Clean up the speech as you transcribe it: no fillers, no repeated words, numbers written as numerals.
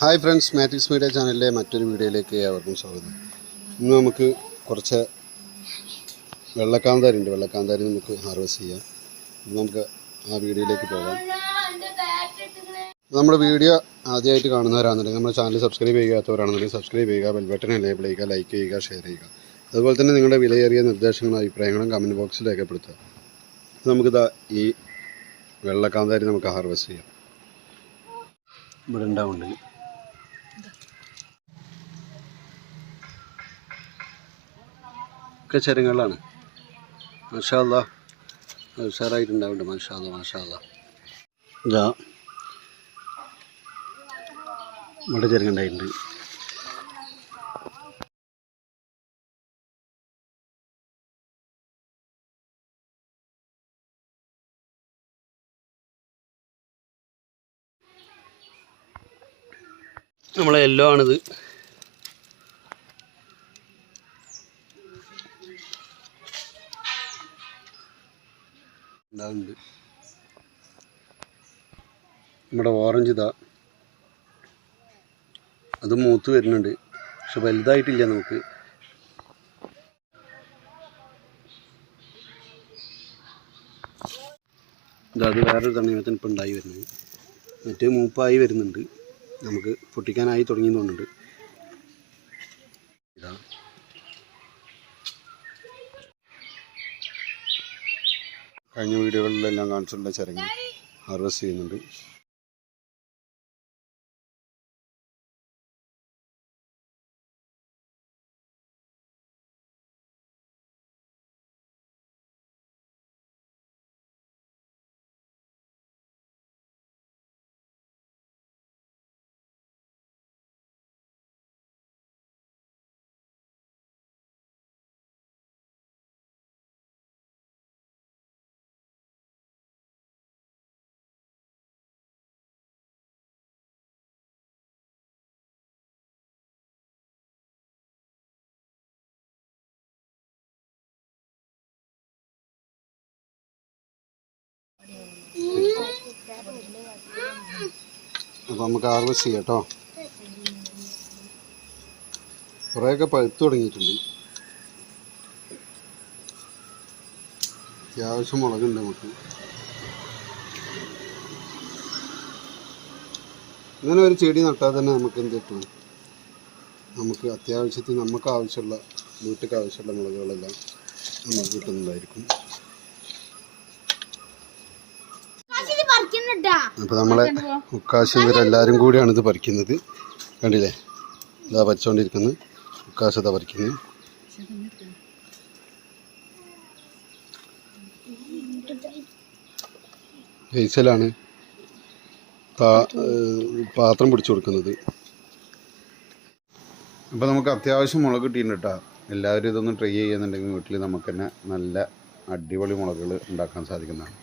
Hi friends, മാറ്റിക്സ് media ചാനലിലെ മറ്റൊരു വീഡിയോയിലേക്ക് ഏവർക്കും സ്വാഗതം. ഇന്ന് നമുക്ക് കുറച്ച് വെള്ളക്കാന്താരിയുണ്ട്. വെള്ളക്കാന്താരി നമുക്ക് ഹാർവെസ്റ്റ് ചെയ്യാം. നമുക്ക് ആ വീഡിയോയിലേക്ക് പോകാം. നമ്മുടെ വീഡിയോ ആദ്യമായിട്ട് കാണുന്നവരാണെന്നുണ്ടെങ്കിൽ നമ്മുടെ ചാനൽ സബ്സ്ക്രൈബ് ചെയ്യാത്തവരാണെന്നുണ്ടെങ്കിൽ സബ്സ്ക്രൈബ് ചെയ്യുക, ബെൽ ബട്ടൺ എനേബിൾ ചെയ്യുക, ലൈക്ക് ചെയ്യുക, ഷെയർ ചെയ്യുക. അതുപോലെ തന്നെ നിങ്ങളുടെ വിലയേറിയ നിർദ്ദേശങ്ങളും അഭിപ്രായങ്ങളും കമൻറ്റ് ബോക്സിൽ രേഖപ്പെടുത്തുക. നമുക്കിതാ ഈ വെള്ളക്കാന്താരി നമുക്ക് ഹാർവെസ്റ്റ് ചെയ്യാം. ഇവിടെ ഉണ്ടാവുന്നുണ്ട്. ഒക്കെ ചെറുങ്ങളാണ്. മാഷാ അല്ലാ, ഉഷാറായിട്ടുണ്ടാവുന്നുണ്ട്. മാഷാ അല്ലാ, മാഷാ അല്ലാ. ഇതാ ഇവിടെ ചെറുങ്ങണ്ടായിട്ടുണ്ട്. നമ്മളെ യെല്ലോ ആണിത്. ഉണ്ടാവുന്നുണ്ട്. നമ്മുടെ ഓറഞ്ച് ഇതാ, അത് മൂത്ത് വരുന്നുണ്ട്, പക്ഷെ വലുതായിട്ടില്ല. നമുക്ക് അത് വേറൊരു തണ്ണിമത്തൻ ഇപ്പം ഉണ്ടായി വരുന്നത്. മറ്റേ മൂപ്പായി വരുന്നുണ്ട്, നമുക്ക് പൊട്ടിക്കാനായി തുടങ്ങി തോന്നുന്നുണ്ട്. ഇതാ കഴിഞ്ഞ വീഡിയോകളിലെല്ലാം കാണിച്ചിട്ടുള്ള ചിരങ്ങ ഹാർവെസ്റ്റ് ചെയ്യുന്നുണ്ട്. അപ്പോൾ നമുക്ക് ഹാർവെസ്റ്റ് ചെയ്യാം കേട്ടോ. കുറേയൊക്കെ പഴുത്ത് തുടങ്ങിയിട്ടുണ്ട്. അത്യാവശ്യം മുളകുണ്ട് നമുക്ക്. ഇങ്ങനെ ഒരു ചെടി നട്ടാൽ തന്നെ നമുക്ക് എന്ത് കിട്ടും? നമുക്ക് അത്യാവശ്യത്തിന് നമുക്ക് ആവശ്യമുള്ള വീട്ടിലേക്ക് ആവശ്യമുള്ള മുളകുകളെല്ലാം നമുക്ക് കിട്ടുന്നതായിരിക്കും. അപ്പോൾ നമ്മളെ ഉക്കാശം ഇവരെല്ലാവരും കൂടിയാണ് ഇത് പറിക്കുന്നത്. കണ്ടില്ലേ, ഇതാ പറിച്ചുകൊണ്ടിരിക്കുന്നത്. ഉക്കാശത പറിക്കുന്നത്. ഹെയ്സലാണ് പാത്രം പിടിച്ചു കൊടുക്കുന്നത്. അപ്പോൾ നമുക്ക് അത്യാവശ്യം മുളക് കിട്ടിയിട്ടുണ്ട് കേട്ടോ. എല്ലാവരും ഇതൊന്ന് ട്രൈ ചെയ്യുന്നുണ്ടെങ്കിൽ വീട്ടിൽ നമുക്ക് തന്നെ നല്ല അടിപൊളി മുളകുകൾ ഉണ്ടാക്കാൻ സാധിക്കുന്നതാണ്.